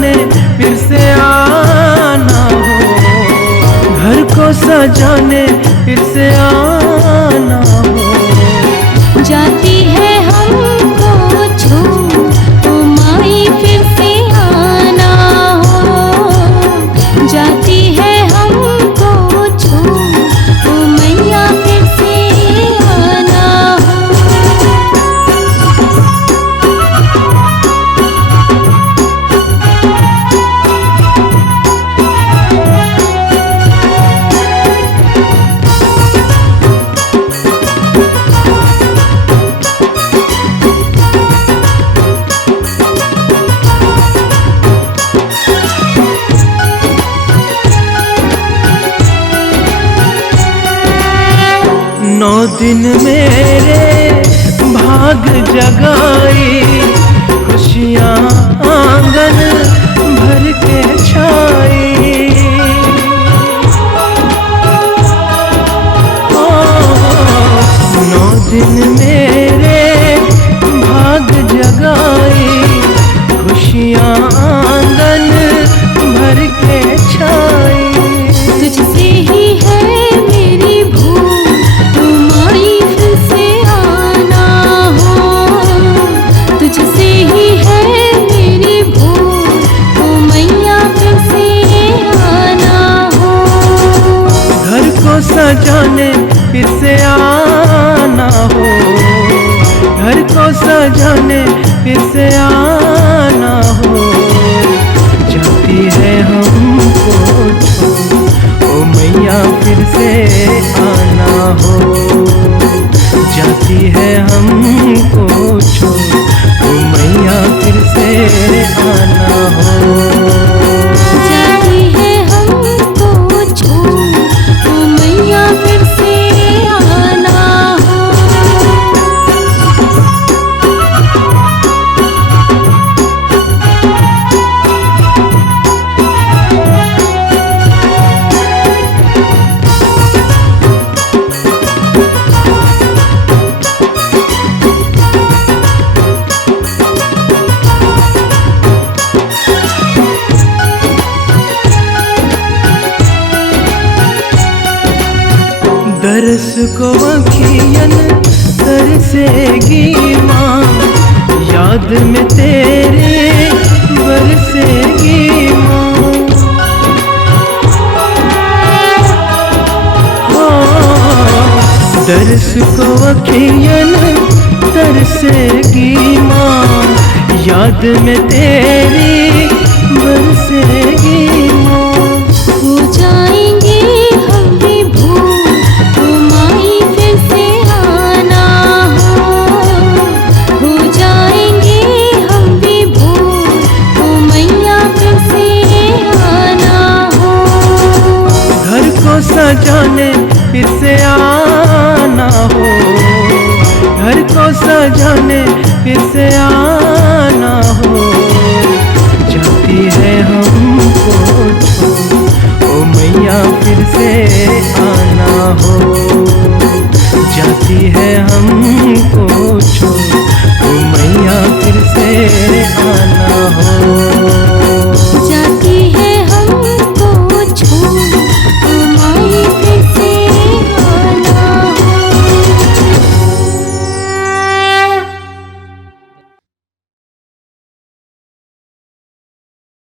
सजाने फिर से आना हो, घर को सजाने फिर से आना हो। जाती है हमको छोड़ ओ माई फिर से आना हो, जाती है हमको छोड़ ओ मैया फिर से आना हो। नौ दिन मेरे भाग जगाई, खुशियाँ आंगन भर के छाई। ओ, 9 दिन मेरे भाग जगाई, खुशियाँ आंगन भर के छाई। तुझसे ही है मेरी भूल ओ माई फिर से आना हो, तुझसे ही है मेरी भूल ओ मैया फिर से आना हो। घर को सजाने फिर से आना हो, घर को सजाने फिर से आना हो। जाती है हमको छोड़ ओ मैया फिर से आना हो, जाती है हमको छोड़ ओ मैया फिर से आना हो। जाती है हमको छोड़ ओ मैया फिर से आना हो। दरस को अखियन तरसेगी माँ, याद में तेरे बरसेगी माँ। हाँ, दरस को अखियन तरसेगी माँ, याद में तेरी बरसेगी माँ। हो जाएंगे हम भी भूल ओ माई फिर से आना हो जाएंगे हम भी भूल ओ मैया फिर से आना हो। घर को सजाने फिर से आना हो, घर को सजाने फिर से आना हो। जाती है हमको छोड़ ओ मैया फिर से आना हो।